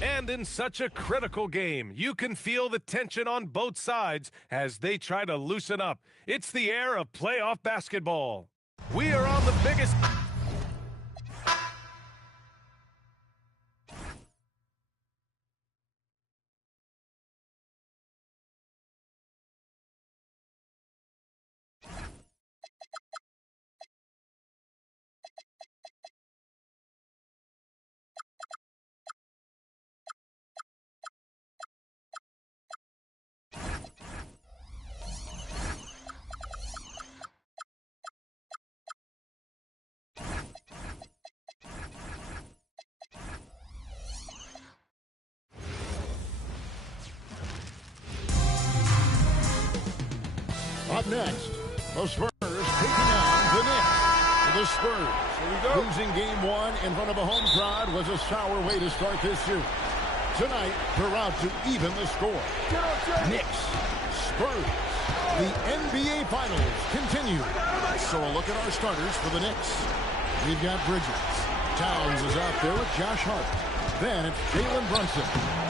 And in such a critical game, you can feel the tension on both sides as they try to loosen up. It's the air of playoff basketball. We are on the biggest... Up next, the Spurs taking on the Knicks. The Spurs losing game one in front of a home crowd was a sour way to start this series. Tonight, they're out to even the score. Knicks, Spurs, the NBA Finals continue. So a look at our starters for the Knicks. We've got Bridges. Towns is out there with Josh Hart. Then it's Jalen Brunson.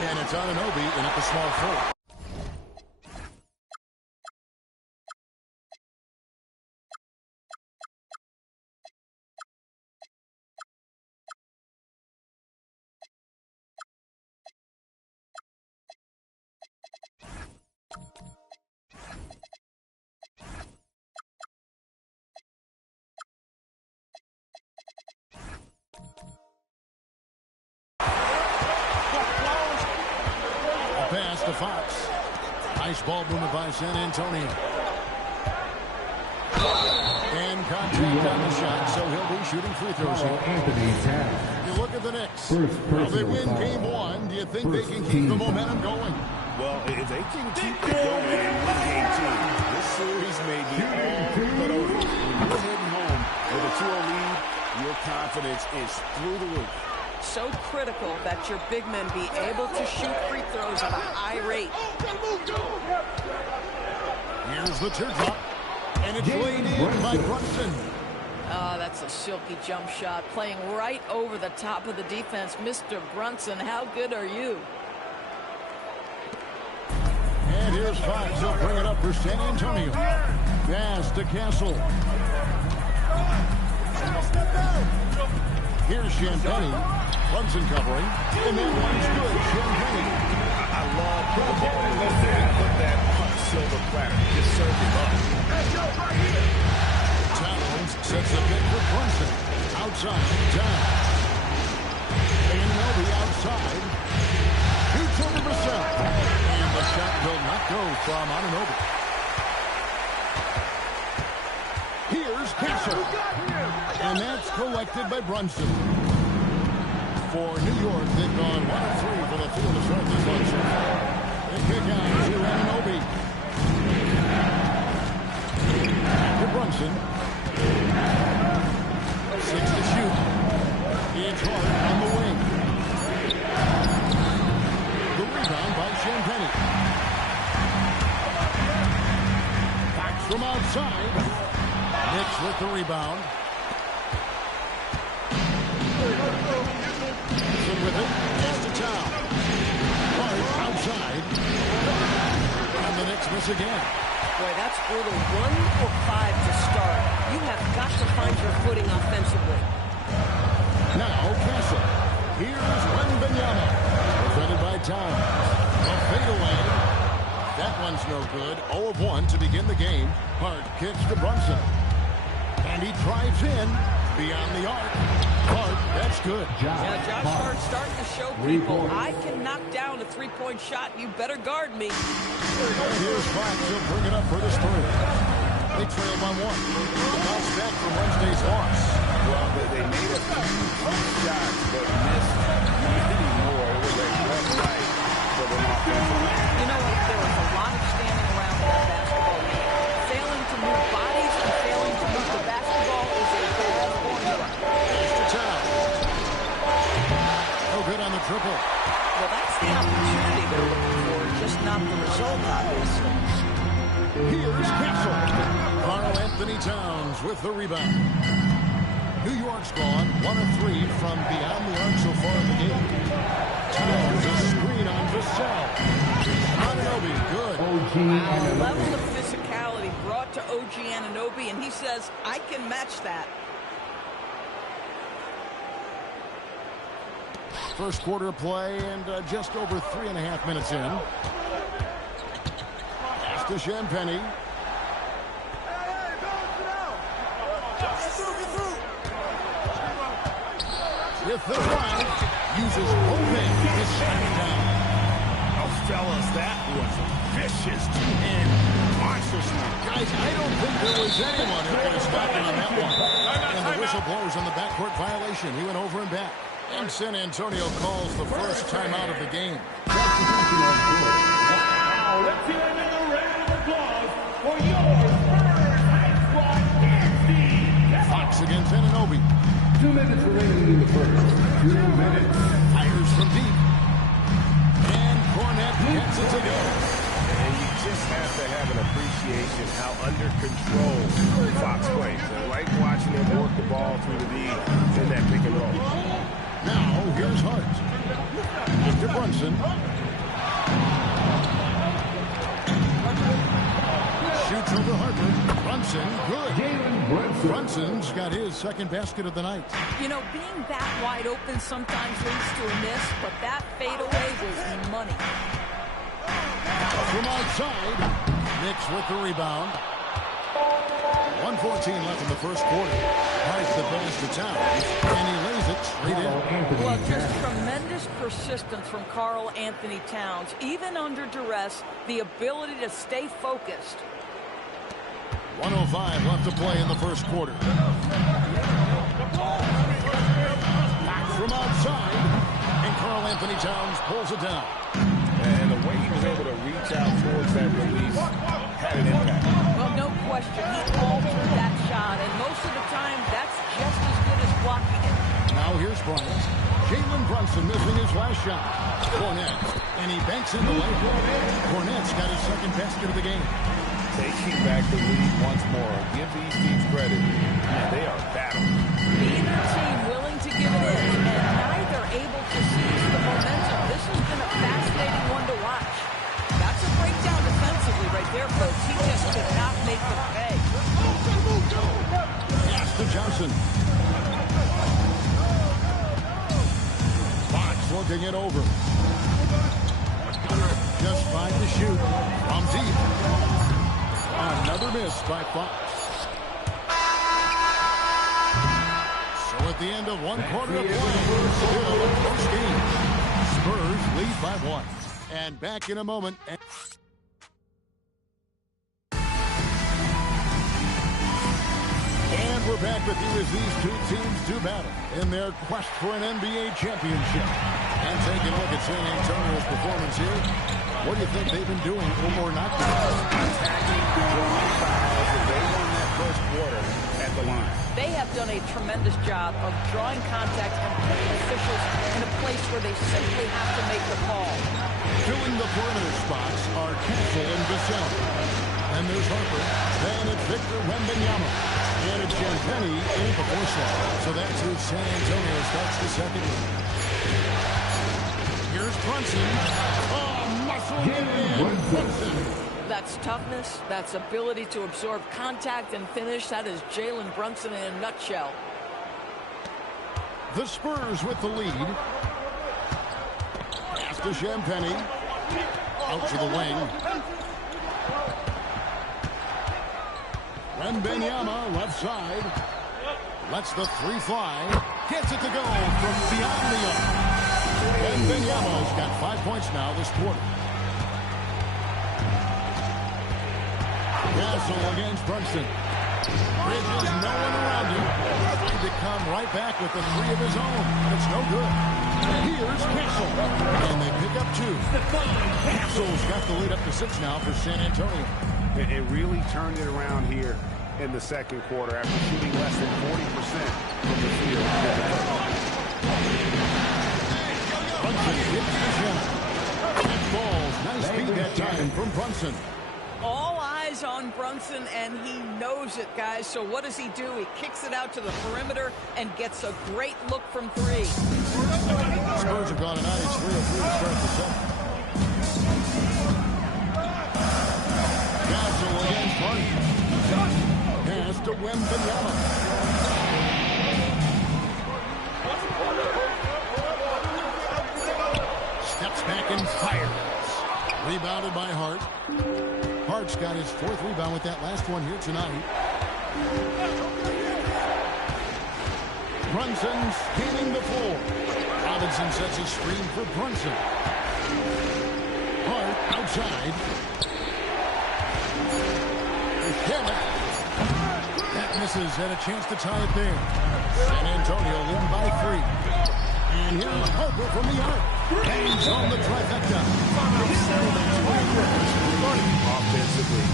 And it's Anunoby in at the small forward. Pass to Fox. Nice ball movement by San Antonio. And contact on the shot, so he'll be shooting free throws here. You look at the Knicks. Will they win game one? Do you think they can keep the momentum going? Well, if they can keep it going and win game two, this series may be all but over. When you're heading home with a 2-0 lead, your confidence is through the roof. So critical that your big men be able to shoot free throws at a high rate. Here's the teardrop, and it's laid in by Brunson. Oh, that's a silky jump shot, playing right over the top of the defense. Mr. Brunson, how good are you? And here's Fox. He'll bring it up for San Antonio. Pass to Castle. Here's Champagne. Brunson covering. And that one's good. Champagne. I love the ball in the center. Put that hot silver platter. Just serve it up. Towns sets the pick for Brunson. Outside. Towns. And will be outside. Shoots over Vassell. And the shot will not go from Anunoby. Here's Castle. And that's collected by Brunson. For New York, they've gone 1 of 3 for the field to start this one. The kick out to Anunoby. To Brunson. 6 to shoot. It's Hart on the wing. The rebound by Champagne. Fox from outside. Knicks with the rebound. With it, gets to Town. Hart outside. And the Knicks miss again. Boy, that's brutal. 1 for 5 to start. You have got to find your footing offensively. Now Castle. Here's Wembanyama. Defended by Towns. A fadeaway. That one's no good. 0 of 1 to begin the game. Hart kicks to Brunson. And he drives in beyond the arc. Hart, that's good. Yeah, Josh Hart starting to show people, I can knock down a three-point shot. You better guard me. Here's Fox. He'll bring it up for the Spurs. They trail by 1. The bounce back from Wednesday's loss. Well, they made a few shots, but missed many more. It was a rough night for them offensively. You know what? There was a lot of standing around that basketball game. Failing to move bodies and failing to move the basketball is a bad formula. No good on the triple. Well, that's the opportunity they're looking for, just not the result, obviously. Here's Castle. Carl Anthony Towns with the rebound. New York's gone 1 of 3 from beyond the arc so far in the game. Towns Wow, level of physicality brought to OG Anunoby, and he says, I can match that. First quarter play and just over 3.5 minutes in. Pass to Champagny. With the drive, uses both hands to shut it down. Oh, fellas, that was vicious and monstrous. Guys, I don't think there was anyone who could have stopped him on that one. And the whistle blows on the backcourt violation. He went over and back. And San Antonio calls the first timeout of the game. Now, let's hear another round of applause for your first high squad dance team. Fox against Anunoby. 2 minutes remaining in the first. 2 minutes. Fires from deep. And Cornette gets it to go. And you just have to have an appreciation how under control Fox plays. I like watching him work the ball through the lead in that pick and roll. Now, here's Hart. To Brunson. Shoots over Harper. Brunson, good. Brunson's got his second basket of the night. You know, being that wide open sometimes leads to a miss, but that fadeaway was money. From outside, Knicks with the rebound. 1:14 left in the first quarter. Hart the pass to Towns, and he lays it straight in. Well, just tremendous persistence from Karl Anthony Towns. Even under duress, the ability to stay focused. 1:05 left to play in the first quarter. From outside, and Karl Anthony Towns pulls it down. And the way he was able to reach out towards that release had an impact. Well, no question. He altered that shot, and most of the time, that's just as good as blocking it. Now here's Bryant. Jalen Brunson missing his last shot. Cornette, and he banks in the layup. Cornette's got his second basket of the game. Taking back the lead once more. Give these teams credit. Man, they are battling. Neither team willing to give it in, and neither able to seize the momentum. This has been a fascinating one to watch. That's a breakdown defensively right there, folks. He just could not make the pay. Pass to Johnson. Fox looking it over. Just 5 to shoot. From deep. Another miss by Fox. So at the end of one quarter of play, still a close game. Spurs lead by 1. And back in a moment. And we're back with you as these two teams do battle in their quest for an NBA championship. And taking a look at San Antonio's performance here. What do you think they've been doing or not doing? Attacking, drawing fouls, and they won that first quarter at the line. They have done a tremendous job of drawing contact and putting officials in a place where they simply have to make the call. Filling the perimeter spots are Castle and Vassell. And there's Harper. Then it's Victor Wembanyama. And it's Champagny in before set. So that's who San Antonio starts the second. Here's Brunson. Oh, muscle in Brunson. That's toughness. That's ability to absorb contact and finish. That is Jalen Brunson in a nutshell. The Spurs with the lead. Pass to Champagny. Out to the wing. Wembanyama left side. Lets the three fly. Gets it to go from beyond the arc. Wembanyama's got 5 points now this quarter. Castle against Brunson. Bridges, no one around him. Trying to come right back with the three of his own. And it's no good. Here's Castle. And they pick up 2. Castle's got the lead up to 6 now for San Antonio. It really turned it around here in the second quarter after shooting less than 40% from the field. Brunson hits the shot. And falls. Nice feed that time from Brunson. All eyes on Brunson, and he knows it, guys. So what does he do? He kicks it out to the perimeter and gets a great look from 3. Spurs have gone a nice 3-of-3 to start the second. Smart. Pass to Wembanyama. Steps back and fires. Rebounded by Hart. Hart's got his 4th rebound with that last one here tonight. Brunson scanning the floor. Robinson sets a screen for Brunson. Hart outside. Hammett. That misses. Had a chance to tie it there. San Antonio leading by 3. And here's Harper from the arc. Hangs on the trifecta. Offensively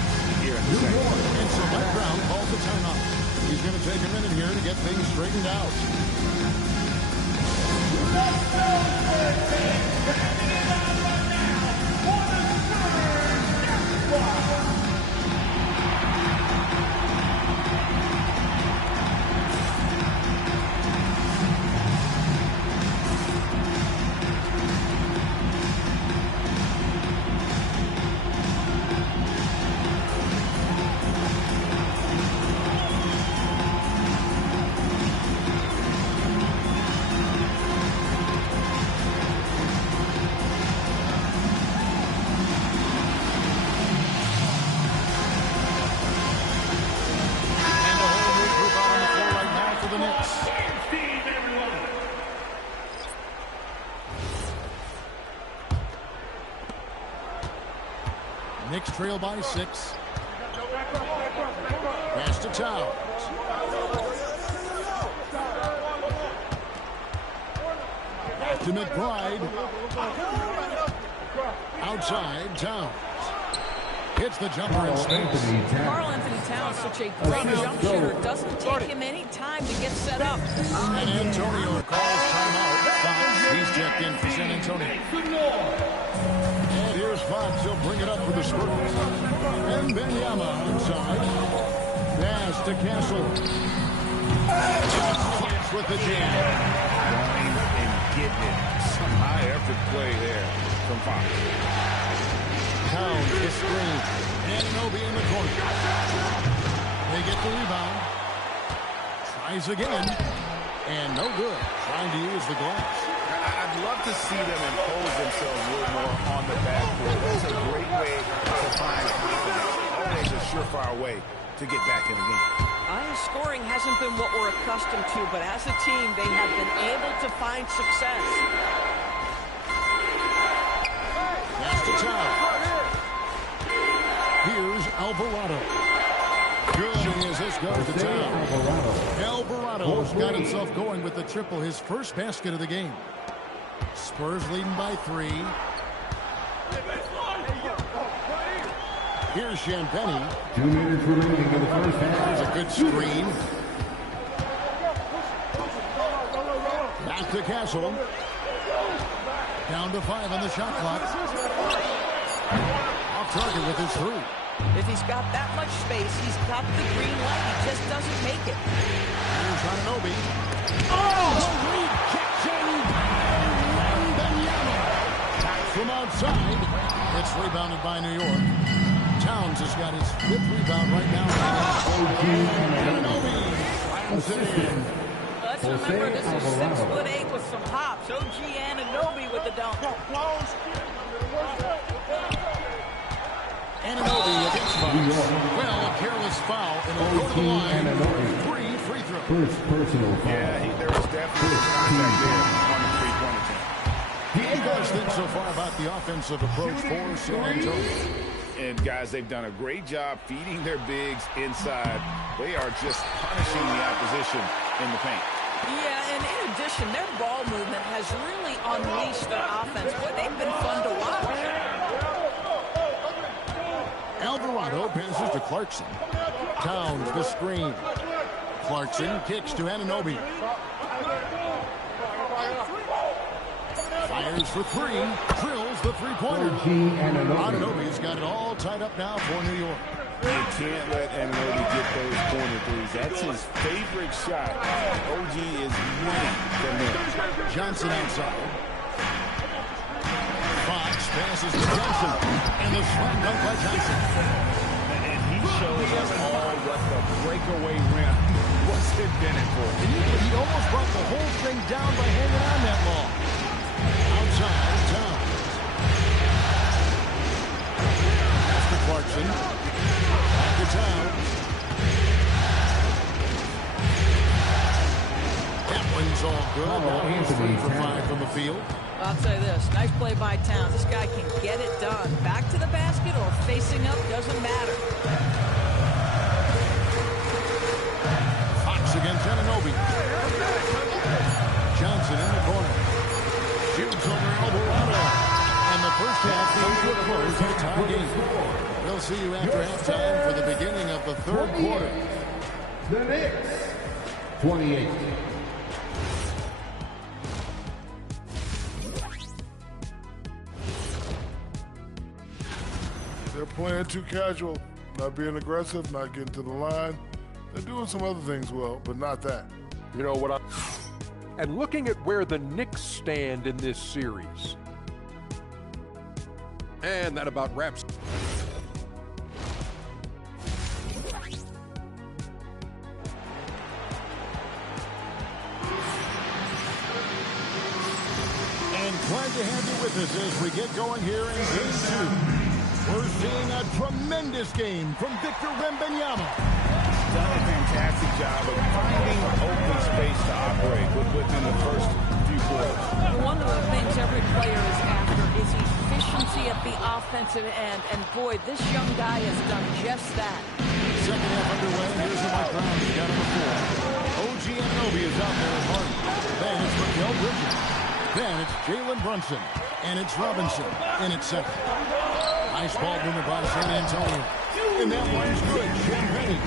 here in the second. And so Mike Brown calls the timeout. He's going to take a minute here to get things straightened out. Knicks trail by 6. Pass to Towns. Back to McBride. Outside, Towns. Hits the jumper in space. Karl Anthony Towns, such a great jump shooter. Doesn't take him any time to get set up. San Antonio calls timeout. Fox, he's checked in for San Antonio. And here's Fox. He'll bring it up for the Spurs. And Benyama inside. Pass to Castle. Fox with the jam. Going and getting it. Some high-effort play there from Fox. Towns is screen. Anunoby in the corner. They get the rebound. Tries again. And no good. Trying to use the glass. I'd love to see them impose themselves a little more on the backboard. That's a great way to find confidence. Always a surefire way to get back in the game. Scoring hasn't been what we're accustomed to, but as a team, they have been able to find success. Pass to Towns. Here's Alvarado. Good as this goes to Towns. Alvarado's got himself going with the triple, his first basket of the game. Spurs leading by 3. Here's Champagny. 2 minutes remaining in the first half. There's a good screen. Back to Castle. Down to 5 on the shot clock. Off target with his 3. If he's got that much space, he's got the green light. He just doesn't make it. Here's Anunoby. Oh! The lead kitchen! Wembanyama. From outside. It's rebounded by New York. Towns has got his 5th rebound right now. Anunoby slams it in. Let's remember this is 6'8" with some hops. OG Anunoby with the dunk. Anunoby against Fox. Well, a careless foul, and he'll go to the line. 3 free throws. First personal foul. Yeah, there was definitely contact there on the three-pointer team. What do you guys think so far about the offensive approach for San Antonio? And guys, they've done a great job feeding their bigs inside. They are just punishing the opposition in the paint. Yeah, and in addition, their ball movement has really unleashed their offense. Boy, they've been fun to watch. Alvarado passes to Clarkson. Towns the screen. Clarkson kicks to Anunoby. Fires for 3. Drills the three-pointer. Anunoby's got it all tied up now for New York. You can't let Anunoby get those corner threes. That's his favorite shot. OG is winning from there. Johnson outside. Fox passes to Johnson. And the slam dunk by Johnson. And he shows us all what the breakaway rim was intended for. And he almost brought the whole thing down by hanging on that long. Outside, Towns. After Clarkson. Back to Towns. That one's all good. Now he's 3 for 5 from the field. I'll tell you this, nice play by Towns. This guy can get it done. Back to the basket or facing up, doesn't matter. Fox against Anunoby. Johnson in the corner. Shoots over Alvarado. And the first half comes to a close in a tie game. We'll see you after halftime for the beginning of the third quarter. The Knicks, 28. They're playing too casual, not being aggressive, not getting to the line. They're doing some other things well, but not that. You know what and looking at where the Knicks stand in this series. And that about wraps. And glad to have you with us as we get going here in Game 2. We're seeing a tremendous game from Victor Wembanyama. Done a fantastic job of finding open space to operate within the first few quarters. One of the things every player is after is efficiency at the offensive end. And boy, this young guy has done just that. Second half underway. Here's the Mike Brown. He's got on the floor. OG Anunoby is out there at Harden. Then it's Mikal Bridges. Then it's Jalen Brunson. And it's Robinson in its second. Nice ball movement by San Antonio. And that one's good. Champagne.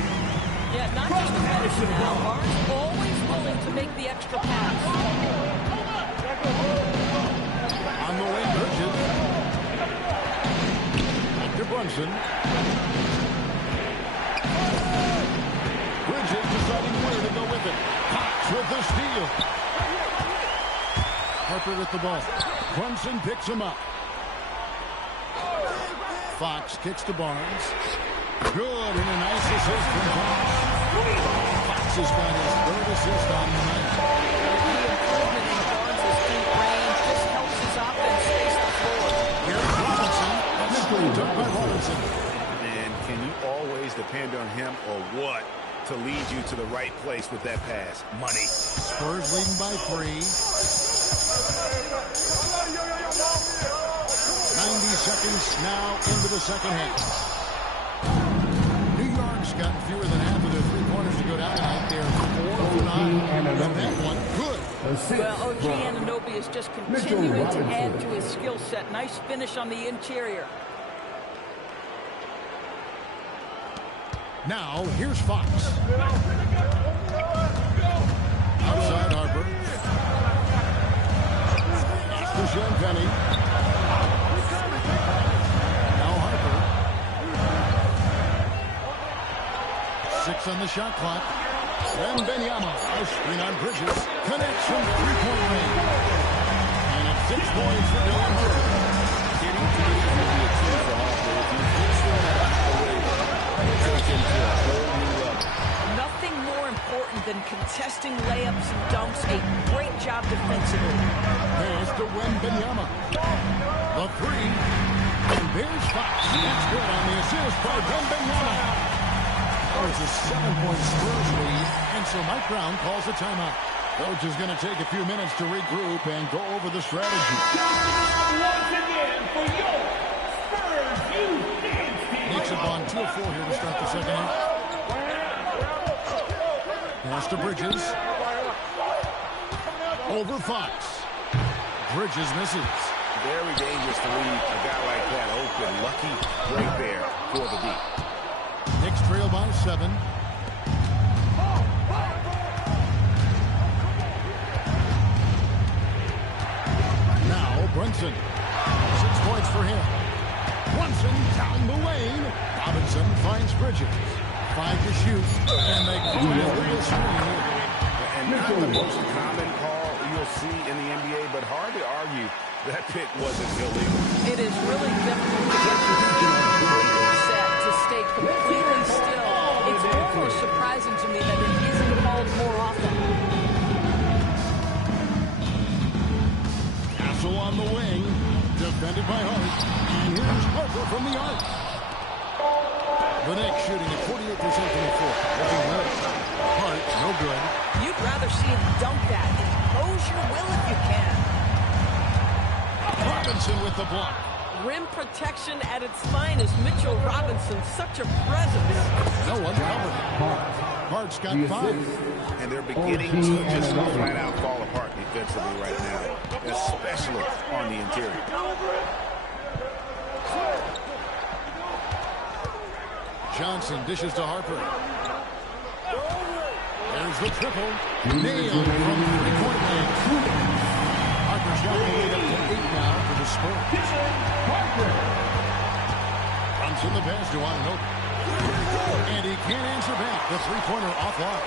Yeah, not just a finisher now. Barnes always willing to make the extra pass. On the wing, Bridges. Back to Brunson. Bridges deciding where to go with it. Fox with the steal. Harper with the ball. Brunson picks him up. Fox kicks to Barnes. Good, and a nice assist from Fox. Fox has got his third assist on the night. The improvement in Barnes' deep range just helps his offense space the floor. Here's Robinson. That's good done by Robinson. And can you always depend on him or what to lead you to the right place with that pass? Money. Spurs leading by 3. 90 seconds now into the second half. New York's got fewer than half of their three-pointers to go down tonight. They're 4 for 9. And that one, good. Well, OG Anunoby is just continuing to add to his skill set. Nice finish on the interior. Now, here's Fox. Outside Harper. That's to Champagne. Now Harper. 6 on the shot clock. Wembanyama. A screen on Bridges. Connects from three-point range. And it's 6 points for Dylan Harper. Getting to the end will be a key for Harper. If he puts them at a high rate, it'll take him to a whole new level. Nothing more important than contesting layups and dunks. A great job defensively. There's to Wembanyama. The 3. And there's Fox. That's good on the assist by Wembanyama. Oh, it's a 7-point Spurs lead. And so Mike Brown calls a timeout. Coach is going to take a few minutes to regroup and go over the strategy. Once again, for your Spurs Knicks have gone 2 of 4 here to start the second half. Pass to Bridges. Over Fox. Bridges misses. Very dangerous to leave a guy like that open. Lucky right there for the deep. Knicks trail by 7. Now Brunson. 6 points for him. Brunson down the lane. Robinson finds Bridges. 5 to shoot. And they call it a real screen. And not the most common call you'll see in the NBA, but hard to argue that pick wasn't illegal. It is really difficult to get your feet set to stay completely still. It's almost surprising to me that it isn't called more often. Castle on the wing. Defended by Hart. Here's Harper from the arc. The Knicks shooting at 48% from the floor. Looking well. Hart, no good. You'd rather see him dunk that. Impose your will if you can. Robinson with the block. Rim protection at its finest. Mitchell Robinson, such a presence. No one covered. Hart's got 5. And they're beginning to just flat out fall apart defensively right now, especially on the interior. Johnson dishes to Harper. There's the triple. Nailed from three-point range. Harper's got the lead up to 8 now for the Spurs. Runs in the pass to Anunoby. And he can't answer back. The three-pointer offline.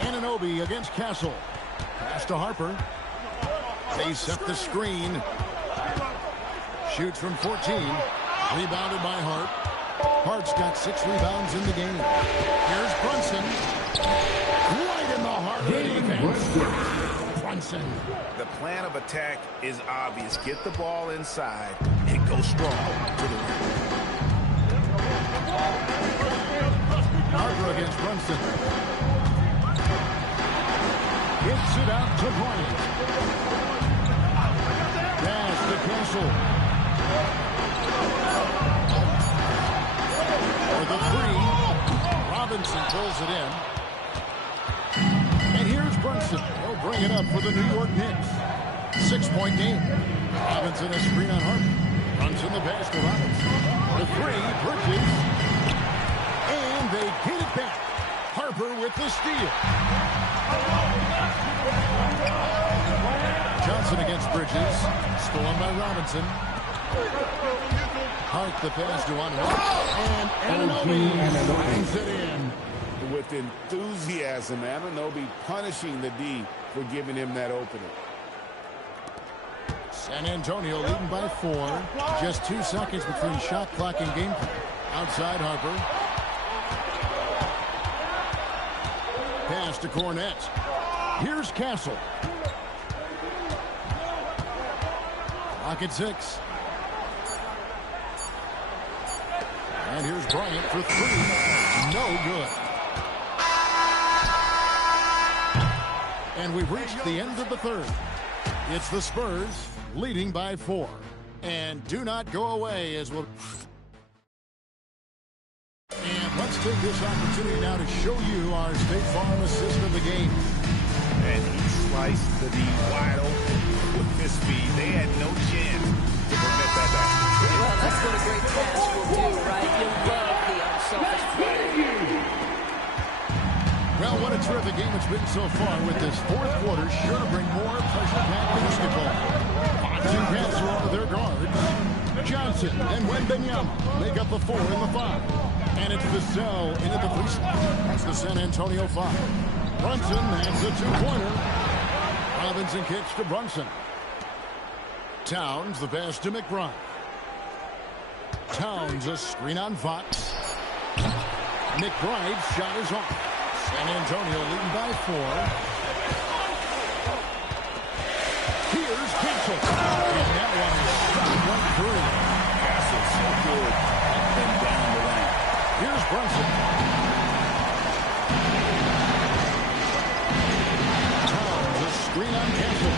Anunoby against Castle. Pass to Harper. They set the screen. Shoots from 14. Rebounded by Hart. Hart's got 6 rebounds in the game. Here's Brunson. Right in the heart of the defense. Brunson. The plan of attack is obvious. Get the ball inside and go strong to the rim. Harper against Brunson. Gets it out to Bryant. Pass to Castle. For the 3. Robinson pulls it in. And here's Brunson. He'll bring it up for the New York Knicks. 6-point game. Robinson a screen on Harper. Brunson the pass to Robinson. The 3, Bridges. And they get it back. Harper with the steal. Johnson against Bridges. Stolen by Robinson. Hart the pass to Anunoby. And finds it in. With enthusiasm, Anunoby punishing the D for giving him that opening. San Antonio leading by 4. Just 2 seconds between shot clock and game clock. Outside Harper. Pass to Cornette. Here's Castle. Clock at 6. And here's Bryant for 3. No good. And we've reached the end of the third. It's the Spurs leading by 4. And do not go away as we'll... And let's take this opportunity now to show you our State Farm assist of the game. And he sliced the D wide open with his speed. They had no chance to prevent that basket. Well, that's what a great pass will do, right? You love the unselfish play. Well, what a terrific game it's been so far with this fourth quarter. Sure to bring more pressure-packed basketball. Fox and Castle are their guards. Johnson and Wembanyama make up the 4 and the 5. And it's Vassell into the 3 slot. That's the San Antonio 5. Brunson has a 2-pointer. Robinson kicks to Brunson. Towns the pass to McBride. Towns a screen on Fox. McBride's shot is off. San Antonio leading by 4. Here's Castle. And that one is shot 1-3. Castle's so good up and down the lane. Here's Brunson. Towns a screen on Castle.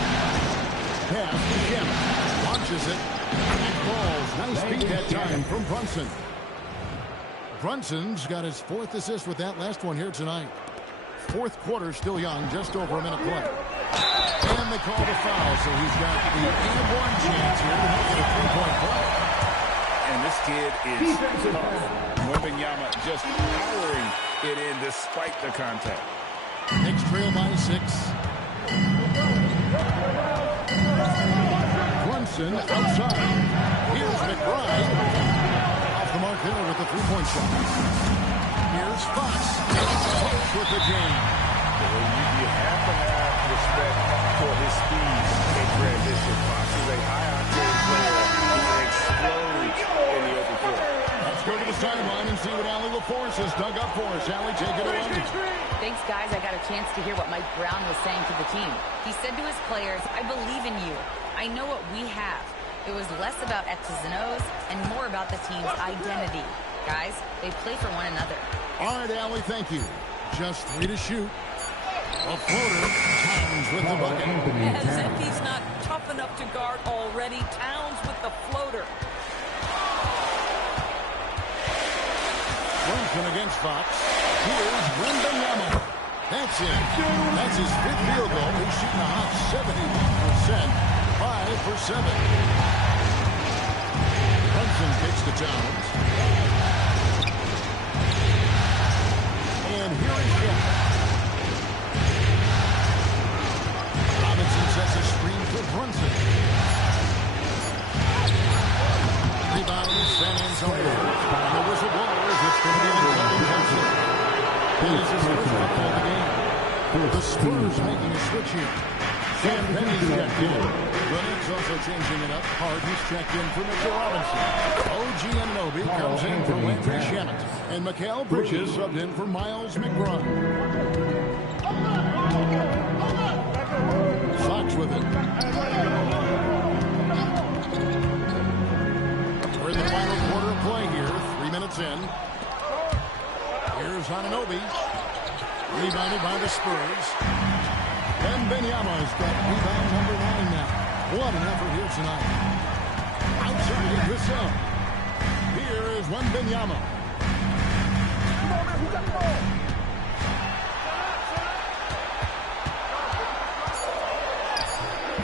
Pass to Shannon. Launches it. Back balls. Nice beat that time from Brunson. Brunson's got his 4th assist with that last one here tonight. Fourth quarter still young, just over a minute play. And they call the foul, so he's got the and-one chance here to make it a 3-point play. And this kid is tough. Wembanyama just powering it in despite the contact. Knicks trail by 6. Brunson outside. Here's McBride. Off the mark there with the 3-point shot. Here's Fox. Fox with the game. You have to have respect for his speed in transition. Fox is a high-octane player. He's an force is dug up for us. Allie, take it away. Thanks, guys. I got a chance to hear what Mike Brown was saying to the team. He said to his players, I believe in you. I know what we have. It was less about X's and O's and more about the team's identity. Guys, they play for one another. All right, Allie, thank you. Just 3 to shoot. A floater. Towns with the bucket. As if he's not tough enough to guard already. Towns with the floater. Brunson against Fox. Here's Wembanyama. That's it. That's his 5th field goal. He's shooting a hot 71%. 5 for 7. Brunson kicks to Towns. And here is Shaq. Robinson sets a screen for Brunson. Rebound, San Antonio. And the whistle blows. It's going to be an incoming. That is his first foul of the game. The Spurs making a switch here. Sam Penny's checked in. Lennox also changing it up. Harden's checked in for Mitchell Robinson. OG Anunoby comes in for Landry Shamet. And Mikal Bridges subbed in for Miles McBride. Fox with it. We're in the final quarter of play here. 3 minutes in. Here's Anunoby. Rebounded by the Spurs. Wembanyama's got rebound number 9 now. What an effort here tonight. Outside the zone. Here is Wembanyama.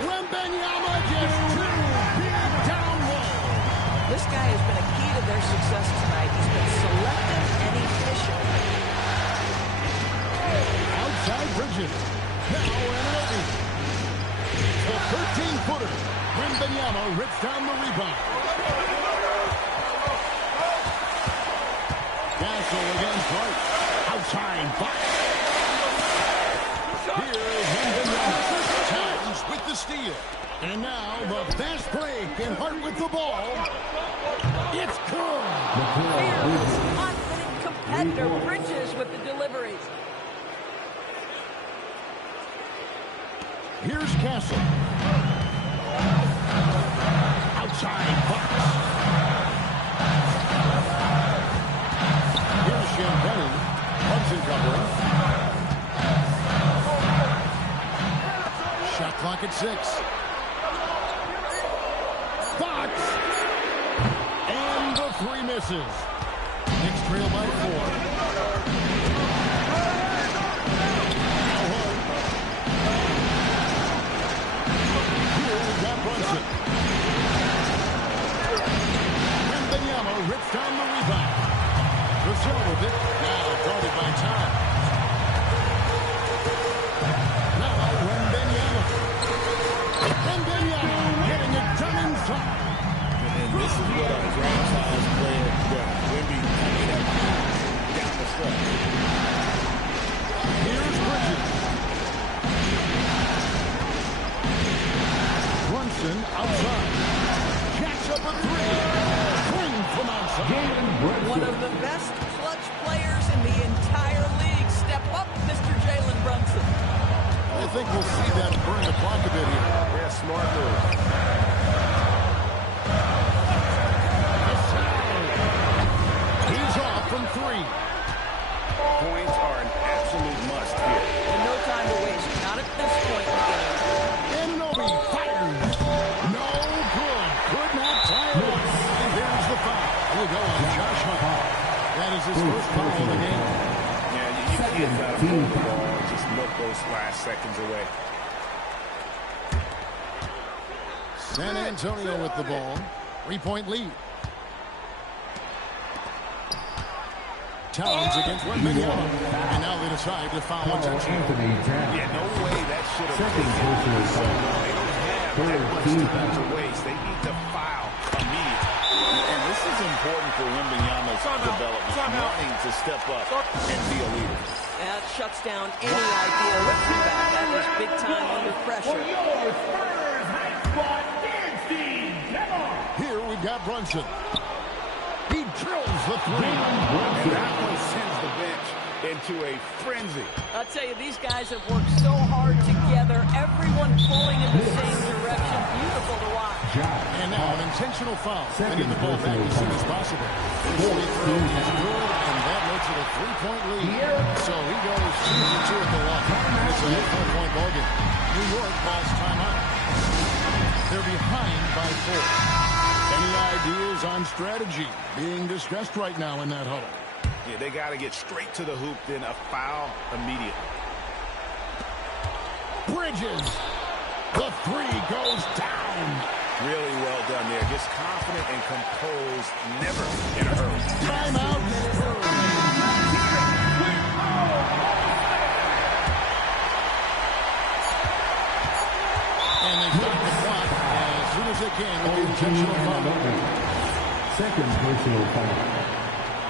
Wembanyama just 2 big down low. This guy has been a key to their success tonight. He's been selective and efficient. Outside Bridges. Now Anunoby. The 13-footer. Wembanyama rips down the rebound. Castle against Wright. Outside Fox. Here is Wembanyama. Towns with the steal. And now the fast break and Hart with the ball. It's good. Fearless, confident competitor. Bridges with the deliveries. Here's Castle. Outside Fox. Here's Champagne. Hudson covering. Shot clock at 6. Fox. And the 3 misses. Knicks trail by 4. Brunson. Wembanyama rips down the rebound. Brazil with it. Now guarded by Town. Now Wembanyama. Wembanyama getting it done inside. And this is what a franchise player does. Wemby coming up down the stretch. Here's Bridges. Brunson outside. Jacks up a 3. Swing from outside. One of the best clutch players in the entire league. Step up, Mr. Jalen Brunson. I think we'll see that burn the clock a bit here. Yeah, smart move. He's off from 3. Points are an absolute must here. And no time to waste. Not at this point in the game. Anunoby fires. No good. Could not tie it up. And there's the foul. We'll go on Josh Hart. That is his first foul of the game. Yeah, you can't let him hold the ball and just milk those last seconds away. San Antonio with the ball. 3-point lead. Towns against Wembanyama. And now they decide to foul attention. Yeah, no way that should have been so long. They don't have that much time to waste. They need to foul immediately. And this is important for Wembanyama's development, wanting to step up and be a leader. That shuts down any idea of looking back. That was big time under pressure. Here we've got Brunson. He drills the three. And that one sends the bench into a frenzy. I'll tell you, these guys have worked so hard together. Everyone pulling in the same direction. Beautiful to watch. And now an intentional foul. They need the ball back as soon as possible. This free throw is good, and that makes it a 3-point lead. So he goes 2 for 2 at the line. It's a 4-point ballgame. New York calls timeout. They're behind by 4. Any ideas on strategy being discussed right now in that huddle? Yeah, they got to get straight to the hoop, then a foul immediately. Bridges. The three goes down. Really well done there. Just confident and composed, never in a hurry. Timeout. And they start the clock as soon as they can with the intentional foul. Second personal foul.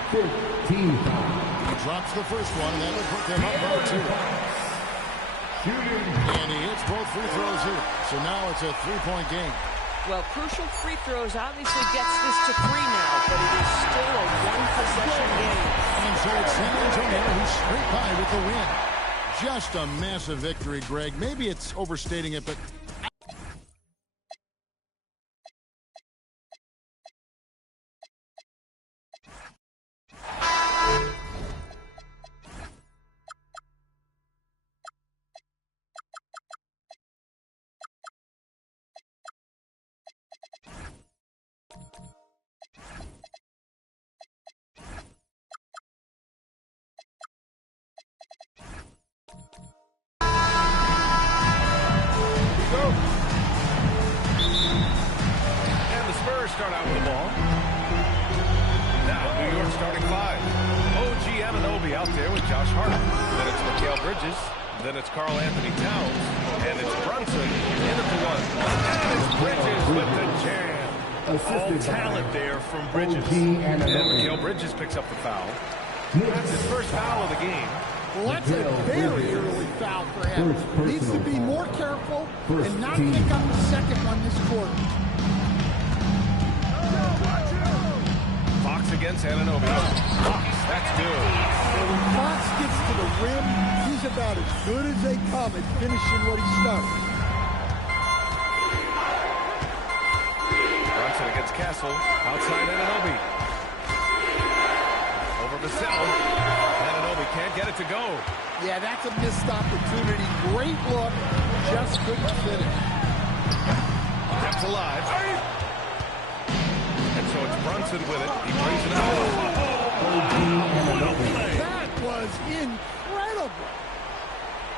15 foul. He drops the first one, and that will put them up by 2. And he hits both free throws here. So now it's a 3-point game. Well, crucial free throws obviously gets this to 3 now, but it is still a one-possession game. And so it's San Antonio who's straight by with the win. Just a massive victory, Greg. Maybe it's overstating it, but... Start out with the ball. Now New York starting 5. OG Anunoby out there with Josh Hart. Then it's Mikal Bridges. Then it's Karl Anthony Towns. And it's Brunson in at the 1. And it's Bridges with the jam. All talent there from Bridges. And Mikal Bridges picks up the foul. That's his first foul of the game. Well, that's a very early foul for him. Needs to be more careful and not pick up the second one this quarter. Fox against Anunoby. Fox, that's good. Well, when Fox gets to the rim, he's about as good as they come at finishing what he started. Brunson against Castle. Outside Anunoby. Over Vassell. Anunoby can't get it to go. Yeah, that's a missed opportunity. Great look, just couldn't finish. Kept alive. And so it's Brunson with it. He brings it out. That was incredible.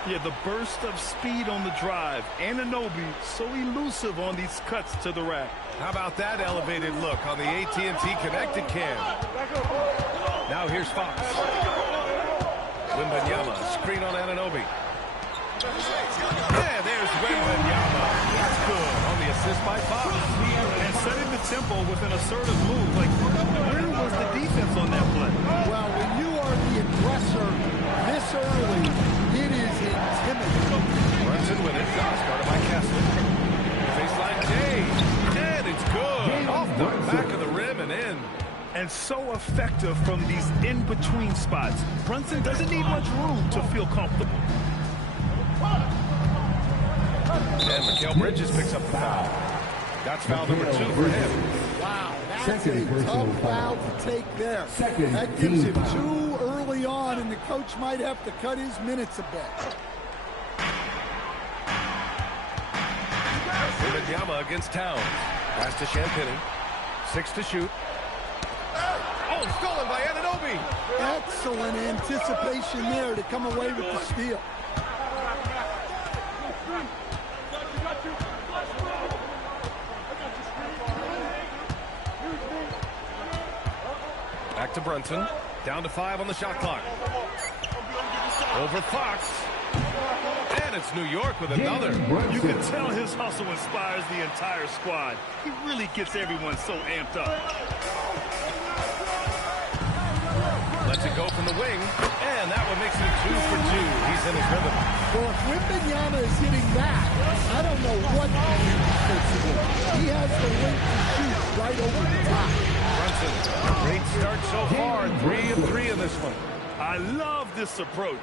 Yeah, the burst of speed on the drive. Anunoby so elusive on these cuts to the rack. How about that elevated look on the AT&T connected cam? Now here's Fox. Wembanyama, screen on Anunoby. Yeah, there's Wembanyama. That's good on the assist by Fox. And setting the tempo with an assertive move. Like, where was the defense on that play? Well, when you are the aggressor this early, it is intimidating. Brunson with it. Started by Castle. Baseline J. And it's good. Off the back of the rim and in. And so effective from these in-between spots. Brunson doesn't need much room to feel comfortable. And Mikal Bridges picks up the foul. That's foul number 2 for him. Wow, that's a tough foul to take there. That gives him 2 early on, and the coach might have to cut his minutes a bit. Wembanyama against Towns. Pass to Champagny. 6 to shoot. Oh, stolen by Anunoby. Excellent anticipation there to come away with the steal. Back to Brunson. Down to 5 on the shot clock. Over Fox. And it's New York with another. You can tell his hustle inspires the entire squad. He really gets everyone so amped up. Lets it go from the wing. And that one makes it 2 for 2. He's in his rhythm. Well, if Wembanyama is hitting that, I don't know what he has the length to shoot right over the top. Brunson Robinson. Great start so far. 3 of 3 in this one. I love this approach.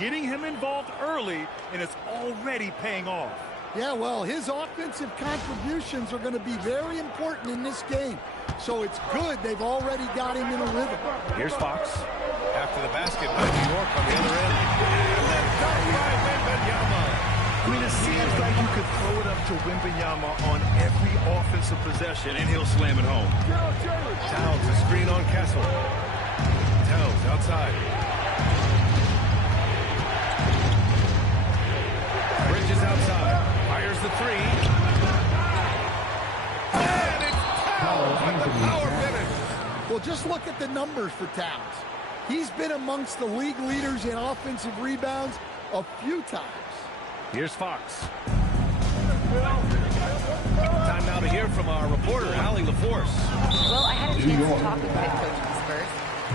Getting him involved early, and it's already paying off. Yeah, well, his offensive contributions are going to be very important in this game. So it's good they've already got him in a rhythm. Here's Fox. After the basket by New York on the other end. And then dunk by Wembanyama. I mean, it seems like you could throw it up to Wembanyama on every offensive possession, and he'll slam it home. Towns, a screen on Castle. Towns outside. Bridges outside. Fires the 3. And it's Towns with the power finish. Well, just look at the numbers for Towns. He's been amongst the league leaders in offensive rebounds a few times. Here's Fox. Time now to hear from our reporter, Allie LaForce. Well, I had a chance to talk with the head coach of the Spurs.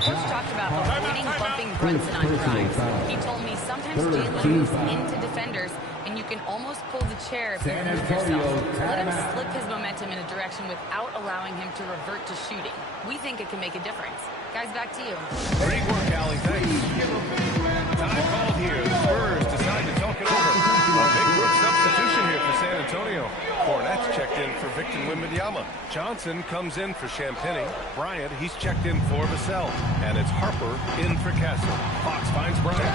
Coach talked about avoiding bumping Brunson on drives. He told me sometimes Jalen moves into defenders, and you can almost pull the chair if you move yourself. Let him slip his momentum in a direction without allowing him to revert to shooting. We think it can make a difference. Guys, back to you. Great work, Allie. Thanks. Time called here. The Spurs decide to talk it over. A big group substitution here for San Antonio. Cornette's checked in for Victor Wembanyama. Johnson comes in for Champagny. Bryant, he's checked in for Vassell. And it's Harper in for Castle. Fox finds Bryant.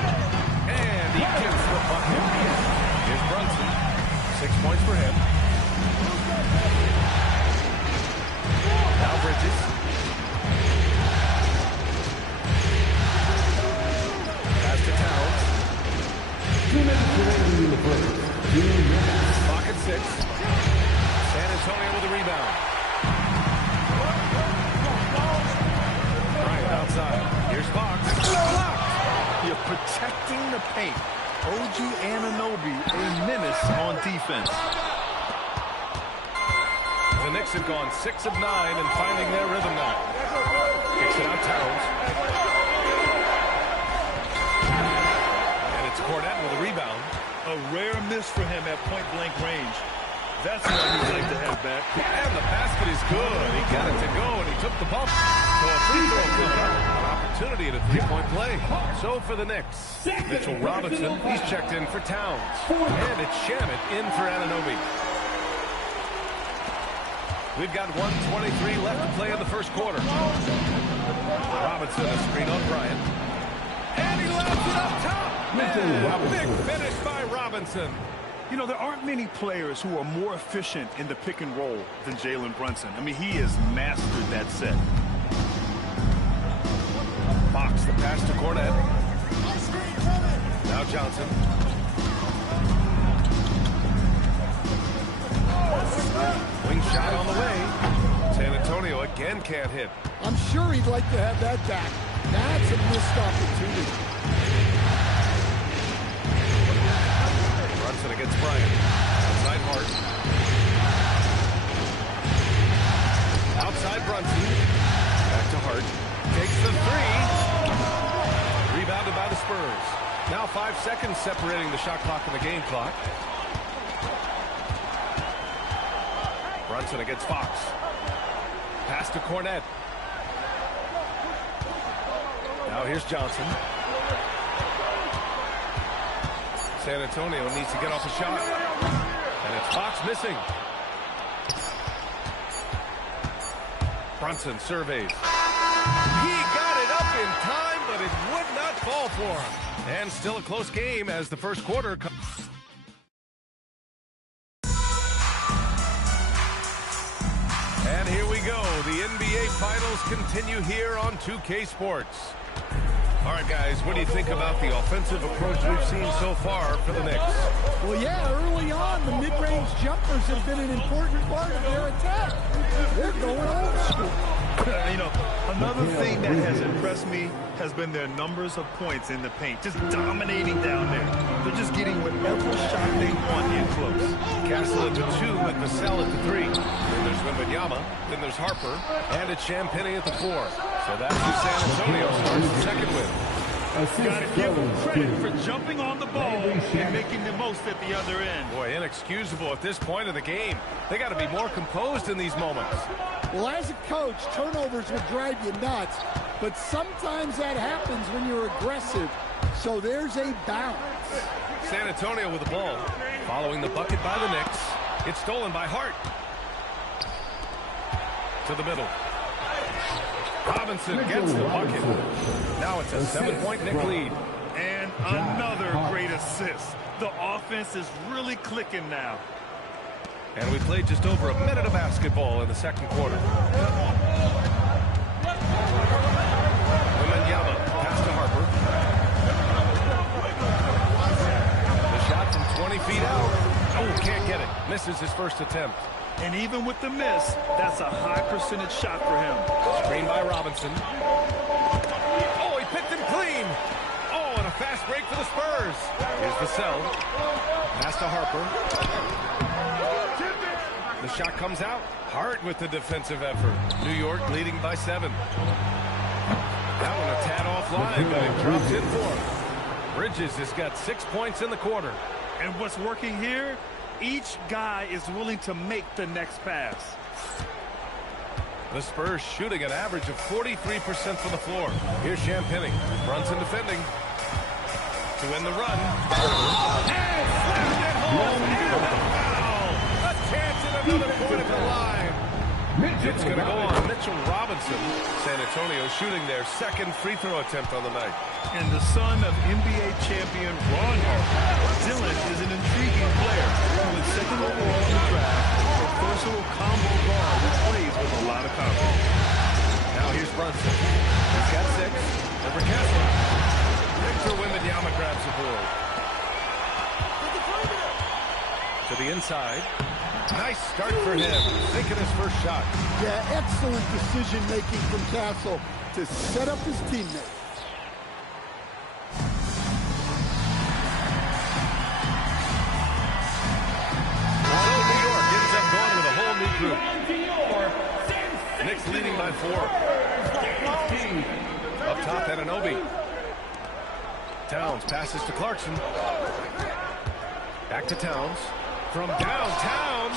And he gets the bucket. Here's Brunson. 6 points for him. Now Bridges. Pass to Towns. 2 minutes remaining in the first. 2 minutes. Clock at 6. San Antonio with a rebound. Bryant outside. Here's Fox. Blocked. You're protecting the paint. OG Anunoby, a menace on defense. The Knicks have gone 6 of 9 and finding their rhythm now. Kicks it out Towns. And it's Cornette with a rebound. A rare miss for him at point-blank range. That's what he'd like to have back. And the basket is good. He got it to go, and he took the bump. So a free throw coming up. An opportunity at a three-point play. So for the Knicks, Mitchell Robinson, he's checked in for Towns. And it's Shamit in for Anunoby. We've got 1:23 left to play in the first quarter. Robinson, a screen on Bryant. And he left it up top. And big finish by Robinson. You know, there aren't many players who are more efficient in the pick and roll than Jalen Brunson. I mean, he has mastered that set. Fox, the pass to Cornette. Now Johnson. Wing shot on the way. San Antonio again can't hit. I'm sure he'd like to have that back. That's a missed opportunity. Brunson against Bryant. Outside Hart. Outside Brunson. Back to Hart. Takes the 3. Rebounded by the Spurs. Now 5 seconds separating the shot clock and the game clock. Brunson against Fox. Pass to Cornette. Now here's Johnson. San Antonio needs to get off a shot. And it's Fox missing. Brunson surveys. He got it up in time, but it would not fall for him. And still a close game as the first quarter comes. And here we go. The NBA Finals continue here on 2K Sports. All right, guys, what do you think about the offensive approach we've seen so far for the Knicks? Well, yeah, early on, the mid-range jumpers have been an important part of their attack. They're going old school. You know, another thing that has impressed me has been their numbers of points in the paint. Just dominating down there. They're just getting whatever shot they want in close. Castle at the 2 with Vassell at the 3. Then there's Wembanyama. Then there's Harper. And it's Champagny at the 4. So that's who San Antonio starts the second with. Got to give him credit for jumping on the ball and making the most at the other end. Boy, inexcusable at this point of the game. They got to be more composed in these moments. Well, as a coach, turnovers will drive you nuts, but sometimes that happens when you're aggressive. So there's a balance. San Antonio with the ball, following the bucket by the Knicks. It's stolen by Hart. To the middle. Robinson gets the bucket. Now it's a 7-point Knick lead. And another great assist. The offense is really clicking now. And we played just over a minute of basketball in the second quarter. Wembanyama pass to Harper. The shot from 20 feet out. Oh, can't get it. Misses his first attempt. And even with the miss, that's a high percentage shot for him. Screen by Robinson. Oh, he picked him clean. Oh, and a fast break for the Spurs. Here's the sell. Pass to Harper. The shot comes out. Hart with the defensive effort. New York leading by 7. That one a tad offline, but it drops in for him. Bridges has got 6 points in the quarter. And what's working here? Each guy is willing to make the next pass. The Spurs shooting an average of 43% from the floor. Here's Champagny. Brunson defending. To win the run. And slammed it home. And the foul. A chance at another point at the line. It's going to go on Mitchell Robinson. San Antonio shooting their second free throw attempt on the night. And the son of NBA champion Ron Harper, Dylan is an intriguing player. He was second overall in the draft, a versatile combo guard who plays with a lot of confidence. Now here's Brunson. He's got 6. Over Kessler. Victor Wembanyama grabs the board. To the inside. Nice start for him. Thinking his first shot. Yeah, excellent decision-making from Castle to set up his teammate. So New York ends up going with a whole new group. Knicks leading by 4. Up top, Anunoby. Towns passes to Clarkson. Back to Towns. From downtown,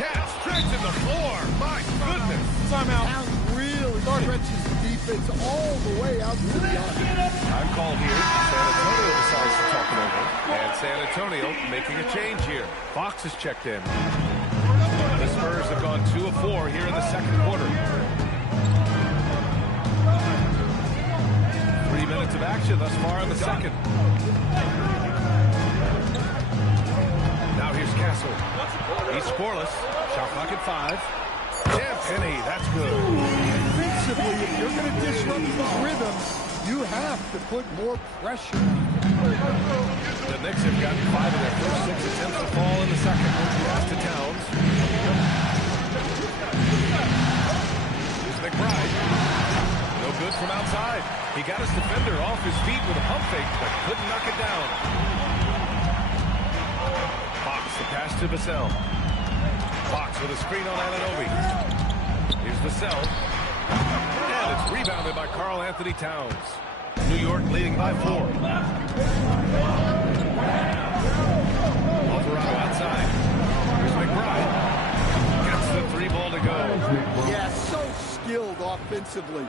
Cat stretching the floor. My goodness. Timeout. Towns really stretches the defense all the way out to the arc. Time call here. San Antonio decides to talk it over. And San Antonio making a change here. Fox is checked in. The Spurs have gone 2 of 4 here in the second quarter. 3 minutes of action thus far in the second. Now here's Castle. He's scoreless. Shot clock at 5. Champagny, that's good. Defensively, if you're going to disrupt his rhythm, you have to put more pressure on him. The Knicks have gotten 5 of their first 6 attempts to fall in the second. Pass to Towns. Here's McBride. No good from outside. He got his defender off his feet with a pump fake, but couldn't knock it down. Fox, the pass to Vassell. Fox with a screen on Anunoby. Here's Vassell. And it's rebounded by Karl Anthony Towns. New York leading by 4. Alvarado outside. Here's McBride. Gets the 3 ball to go. Yeah, so skilled offensively.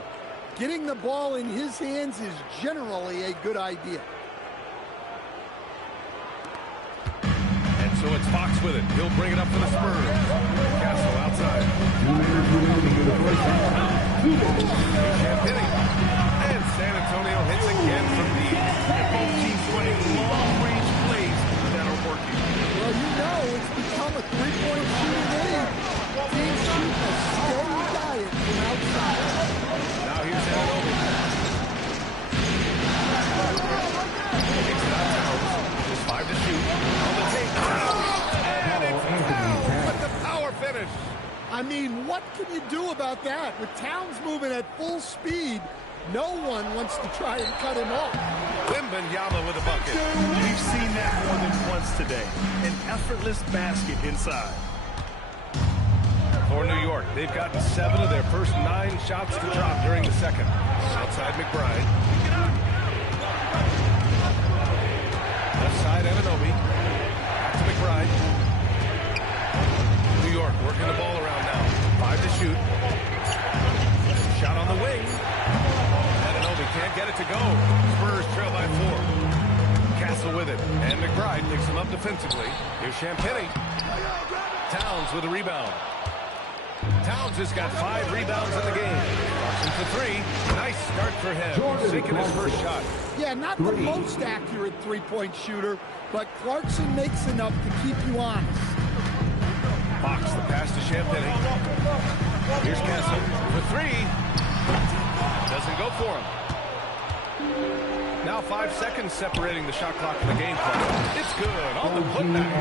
Getting the ball in his hands is generally a good idea. So it's Fox with it. He'll bring it up for the Spurs. Castle outside. Champagny. And San Antonio hits again from deep. And both teams running long-range plays that are working. Well, you know, it's become a three-point shooting league. Teams shoot a steady diet from outside. Now here's Anunoby. Takes it out Towns. There's 5 to shoot. On the tape. Finish. I mean, what can you do about that? With Towns moving at full speed, no one wants to try and cut him off. Wembanyama with a bucket. We've seen that more than once today. An effortless basket inside. For New York, they've gotten 7 of their first 9 shots to drop during the second. Outside McBride. side, Anunoby. Back to McBride. New York working the ball around now. 5 to shoot. Shot on the wing. Anunoby can't get it to go. Spurs trail by 4. Castle with it. And McBride picks him up defensively. Here's Champagnie. Towns with a rebound. Towns has got 5 rebounds in the game. Clarkson for 3. Nice start for him. Sinking his first shot. Yeah, not the most accurate three-point shooter, but Clarkson makes enough to keep you honest. Fox, the pass to Champagnie. Here's Castle for 3. Doesn't go for him. Now 5 seconds separating the shot clock from the game clock. It's good on the putback.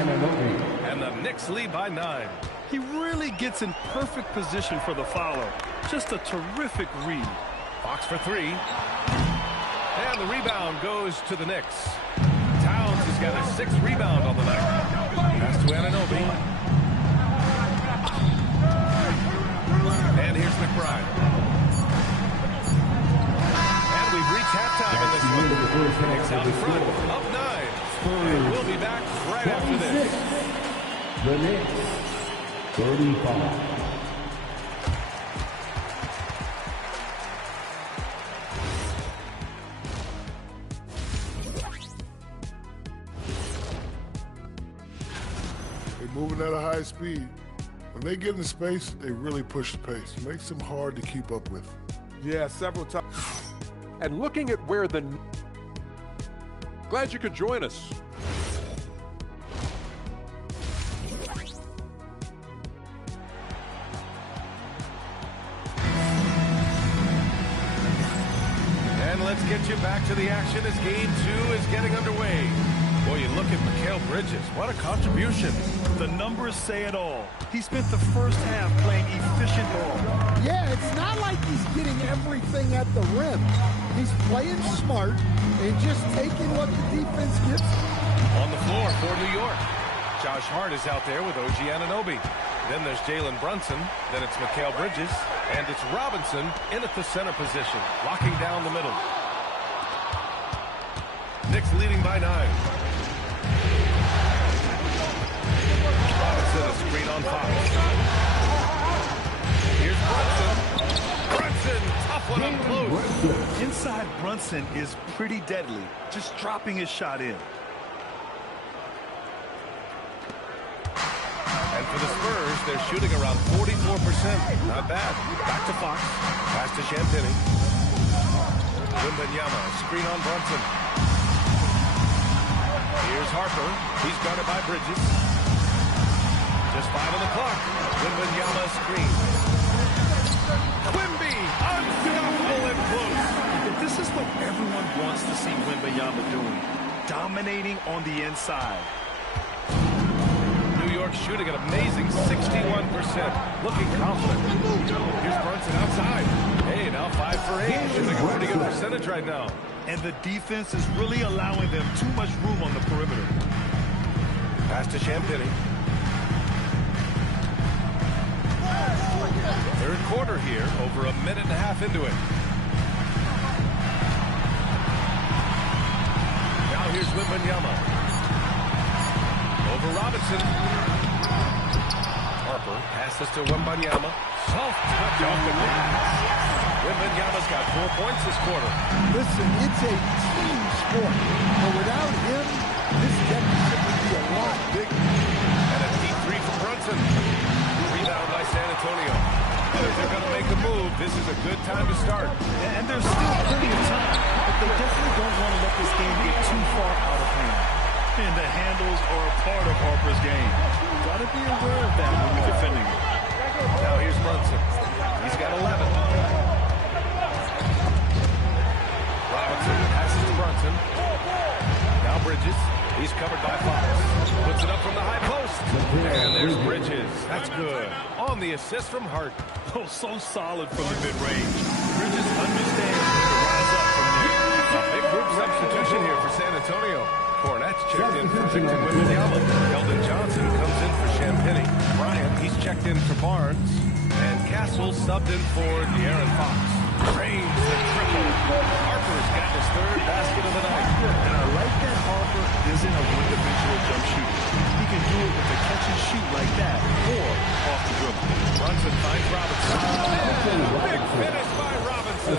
And the Knicks lead by 9. He really gets in perfect position for the follow. Just a terrific read. Fox for 3. And the rebound goes to the Knicks. Towns has got a 6th rebound on the night. Pass to Anunoby. And here's McBride. And we've reached halftime in this one. Knicks out in front, up 9. And we'll be back right after this. The Knicks, 35. They're moving at a high speed. When they get in space, they really push the pace. It makes them hard to keep up with. Yeah, several times. And looking at where the... Glad you could join us. And let's get you back to the action as game 2 is getting underway. Boy, you look at Mikal Bridges. What a contribution. The numbers say it all. He spent the first half playing efficient ball. Yeah, it's not like he's getting everything at the rim. He's playing smart and just taking what the defense gives him. On the floor for New York. Josh Hart is out there with OG Anunoby. Then there's Jalen Brunson. Then it's Mikal Bridges. And it's Robinson in at the center position, locking down the middle. Knicks leading by 9. Robinson, a screen on Fox. Here's Brunson. Brunson, tough one up close. Inside Brunson is pretty deadly, just dropping his shot in. And for the Spurs, they're shooting around 44%. Not bad. Back to Fox. Pass to Champagnie. Wembanyama, screen on Brunson. Here's Harper. He's guarded by Bridges. Just 5 on the clock. Wembanyama screen. Quimby, unstoppable and close. This is what everyone wants to see Wembanyama doing. Dominating on the inside. New York shooting an amazing 61%. Looking confident. Here's Brunson outside. Hey, now 5 for 8. Shooting a pretty good percentage right now. And the defense is really allowing them too much room on the perimeter. Pass to Champagnie. Third quarter here, over a minute and a half into it. Now here's Wembanyama. Over Robinson. Harper passes to Wembanyama. Soft touch off the glass. Wembanyama's got 4 points this quarter. Listen, it's a team sport. But without him, this championship would be a lot bigger. And a deep 3 from Brunson. Rebound by San Antonio. And if they're going to make a move, this is a good time to start. And there's still plenty of time, but they definitely don't want to let this game get too far out of hand. And the handles are a part of Harper's game. Got to be aware of that when you're defending it. Now here's Brunson. He's got 11. Robinson passes to Brunson. Now Bridges. He's covered by Fox. Puts it up from the high post. And there's Bridges. That's good. On the assist from Hart. Oh, so solid from the mid-range. Bridges understands when to rise up from there. A big group substitution here for San Antonio. Cornette's checked in for Victor Wembanyama. Keldon Johnson comes in for Champagnie. Bryant, he's checked in for Barnes. And Castle subbed in for De'Aaron Fox. Drains the triple. Harper's got his third basket of the night. And I like that Harper isn't a one-dimensional jump shooter. He can do it with a catch and shoot like that or off the dribble. Brunson finds Robinson. Big finish by Robinson.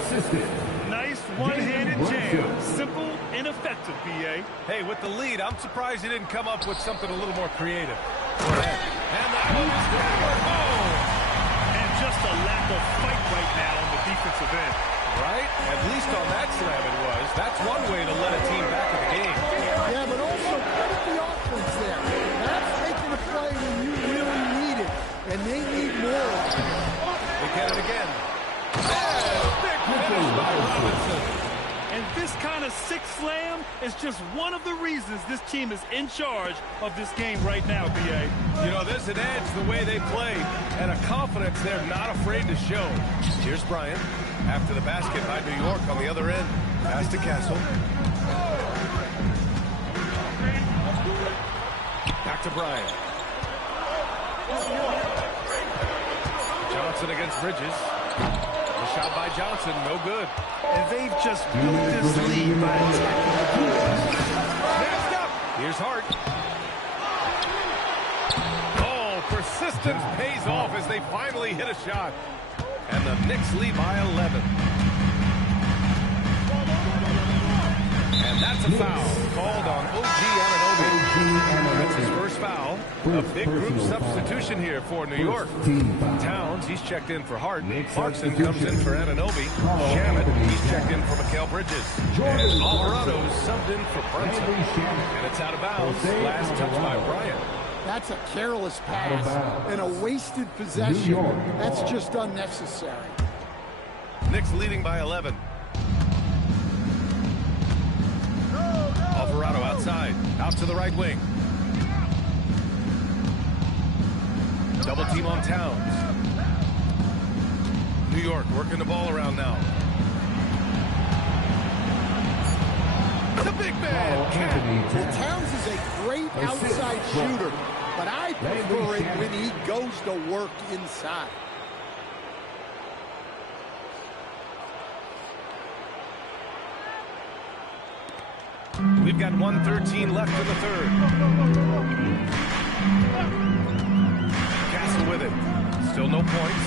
Nice one-handed jam. Simple and effective, B.A. Hey, with the lead, I'm surprised he didn't come up with something a little more creative. And that one is good. Oh! And just a lack of fight right now on the defensive end. Right? At least on that slam it was. That's one way to let a team back in the game. Yeah, but also credit the offense there. That's making a play when you really need it, and they need more of it. They get it again. Big finish by Robinson. And this kind of sick slam is just one of the reasons this team is in charge of this game right now, B.A. You know, there's an edge the way they play and a confidence they're not afraid to show. Here's Bryant after the basket by New York on the other end. Pass to Castle. Back to Bryant. Johnson against Bridges. The shot by Johnson, no good. And they've just built this lead by attacking the Next up, here's Hart. Oh, persistence pays off as they finally hit a shot. And the Knicks lead by 11. And that's a foul called on OG Anunoby. That's his first foul. A big group substitution here for New York. Towns, he's checked in for Hart. Clarkson comes in for Anunoby. Shannon, he's checked in for Mikal Bridges. And Alvarado's subbed in for Brunson. And it's out of bounds. Last touch by Bryant. That's a careless pass and a wasted possession. That's just unnecessary. Knicks leading by 11. Alvarado outside, out to the right wing. Double team on Towns. New York working the ball around now. The big man. Well, Towns is a great outside shooter, but I prefer it when he goes to work inside. We've got 1:13 left in the third. Castle with it. Still no points.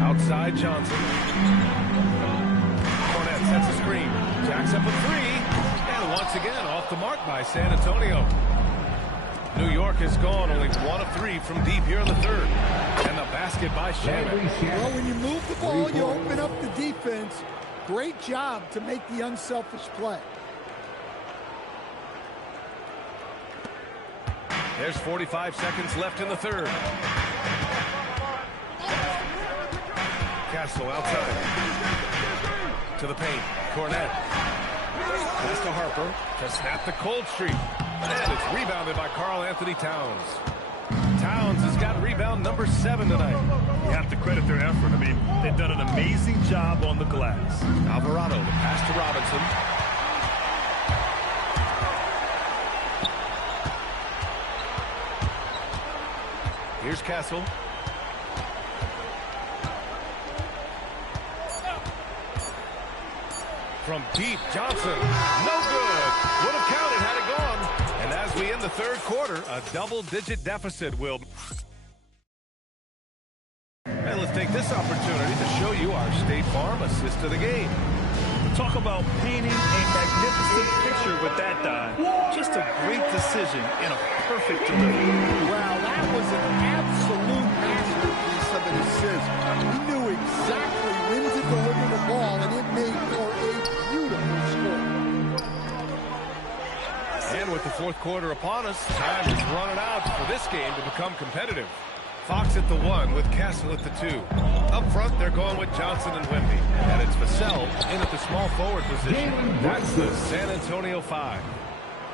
Outside Johnson. Cornette sets a screen. Jacks up a three. And once again off the mark by San Antonio. New York has gone only 1 of 3 from deep here in the third. And the basket by Shannon. Well, when you move the ball, you open up the defense. Great job to make the unselfish play. There's 45 seconds left in the third. Castle outside. To the paint. Cornette. Pass to Harper to snap the cold streak. And it's rebounded by Karl Anthony Towns. Towns has got rebound number 7 tonight. You have to credit their effort. I mean, they've done an amazing job on the glass. Alvarado, the pass to Robinson. Here's Castle. From deep, Johnson. No good. Would have counted had it gone. And as we end the third quarter, a double-digit deficit will... And let's take this opportunity to show you our State Farm assist to the game. Talk about painting a magnificent picture with that dive. Just a great decision and a perfect delivery. Wow, that was an absolute masterpiece of an assist. He knew exactly when to deliver the ball, and it made for a beautiful score. And with the fourth quarter upon us, time is running out for this game to become competitive. Fox at the 1 with Castle at the 2. Up front, they're going with Johnson and Wemby. And it's Vassell in at the small forward position. That's the San Antonio 5.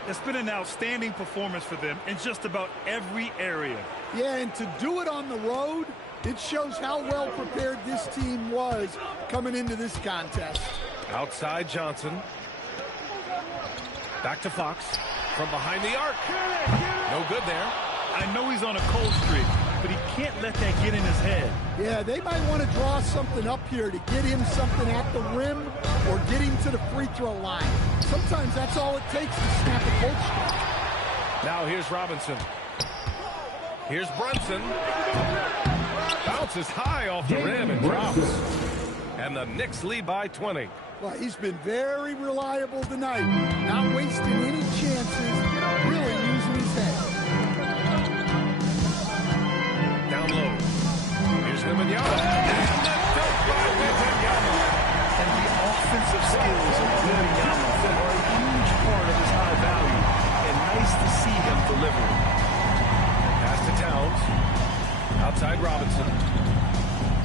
It's been an outstanding performance for them in just about every area. Yeah, and to do it on the road, it shows how well prepared this team was coming into this contest. Outside Johnson. Back to Fox. From behind the arc. No good there. I know he's on a cold streak, but he can't let that get in his head. Yeah, they might want to draw something up here to get him something at the rim or get him to the free throw line. Sometimes that's all it takes to snap a cold streak. Now here's Robinson. Here's Brunson. Bounces high off the rim and drops. And the Knicks lead by 20. Well, he's been very reliable tonight. Not wasting any chances, really using his head. Down low. Here's Wembanyama. And the dunk by Wembanyama. And the offensive skills of Wembanyama are a huge part of his high value. And nice to see him delivering. Pass to Towns. Outside Robinson.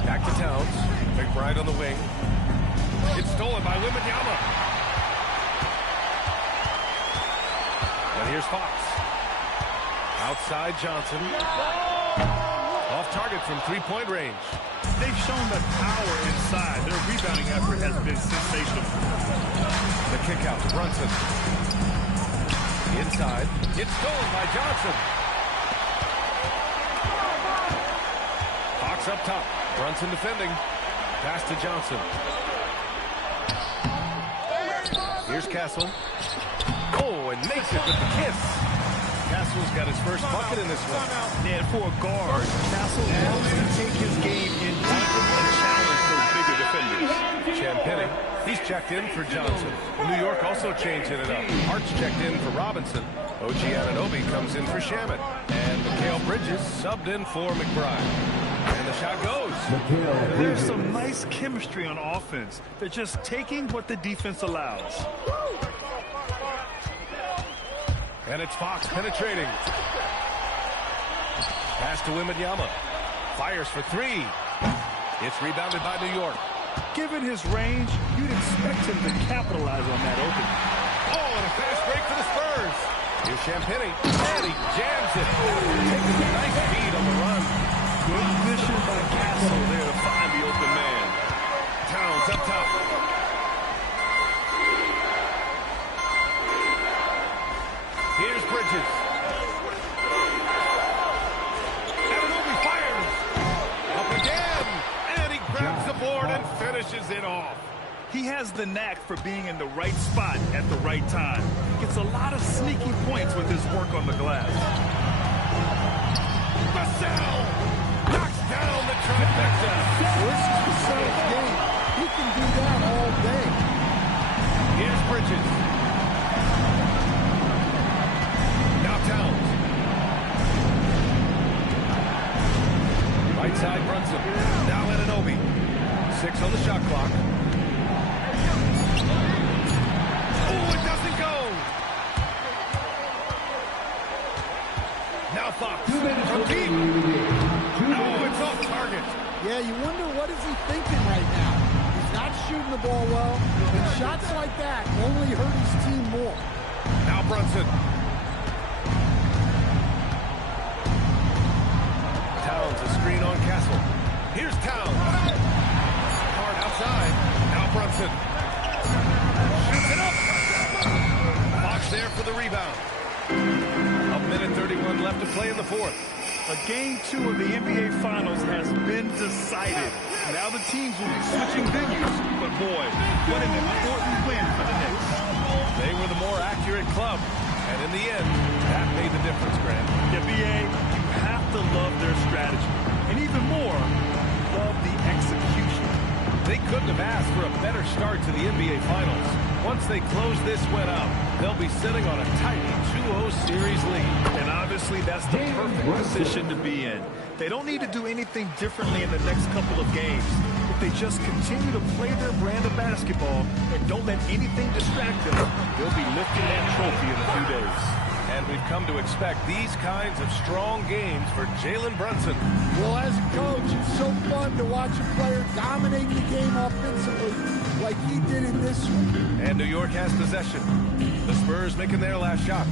Back to Towns. McBride on the wing. It's stolen by Wembanyama. And here's Fox. Outside Johnson. Off target from three-point range. They've shown the power inside. Their rebounding effort has been sensational. The kick out to Brunson. Inside. It's stolen by Johnson. Fox up top. Brunson defending. Pass to Johnson. Here's Castle. Oh, and makes it with the kiss. Castle's got his first bucket in this one. And for a guard, Castle loves to take his game in deep and challenge those bigger defenders. Champagny, he's checked in for Johnson. New York also changing it up. Hart's checked in for Robinson. OG Anunoby comes in for Shaman. And Mikal Bridges subbed in for McBride. And the shot goes. There's some nice chemistry on offense. They're just taking what the defense allows. And it's Fox penetrating. Pass to Wembanyama. Fires for three. It's rebounded by New York. Given his range, you'd expect him to capitalize on that opening. Oh, and a fast break for the Spurs. Here's Champagny. And he jams it. Taking a nice beat on the run. Good vision by Castle there to find the open man. Towns up top. Here's Bridges. Anunoby fires. Up again. And he grabs the board and finishes it off. He has the knack for being in the right spot at the right time. Gets a lot of sneaky points with his work on the glass. Vassell knocks down the trifecta. This is Vassell's game. He can do that all day. Here's Bridges. Now Towns. Right side Brunson. Now Anunoby. 6 on the shot clock. Oh, it doesn't go. Now Fox. From deep. Oh, it's off target. Yeah, you wonder what is he thinking right now. He's not shooting the ball well, and shots like that only hurt his team more. Now Brunson. Towns, a screen on Castle. Here's Towns. Hard outside. Now Brunson. Shoots it up. Fox there for the rebound. A minute 31 left to play in the fourth. Game 2 of the NBA Finals has been decided. Now the teams will be switching venues. But boy, what an important win for the Knicks. They were the more accurate club. And in the end, that made the difference, Grant. Yeah, BA, you have to love their strategy. And even more, love the execution. They couldn't have asked for a better start to the NBA Finals. Once they close this one out, they'll be sitting on a tiny 2-0 series lead. And obviously, that's the perfect position to be in. They don't need to do anything differently in the next couple of games. If they just continue to play their brand of basketball and don't let anything distract them, they'll be lifting that trophy in a few days. And we've come to expect these kinds of strong games for Jalen Brunson. Well, as a coach, it's so fun to watch a player dominate the game offensively like he did in this one. And New York has possession. The Spurs making their last shot.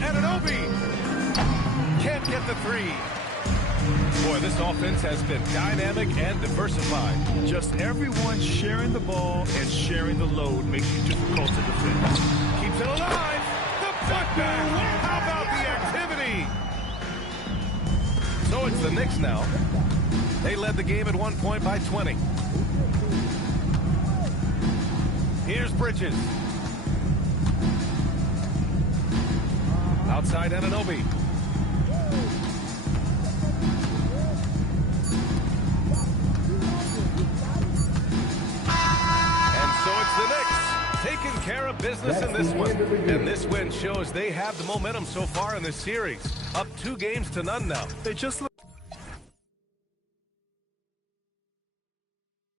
Anunoby can't get the three. Boy, this offense has been dynamic and diversified. Just everyone sharing the ball and sharing the load makes it difficult to defend. Keeps it alive. The putback. How about the activity? it's the Knicks now. They led the game at one point by 20. Here's Bridges. Outside Anunoby. And so it's the Knicks taking care of business in this one. And this win shows they have the momentum so far in this series. Up 2 games to none now. They just look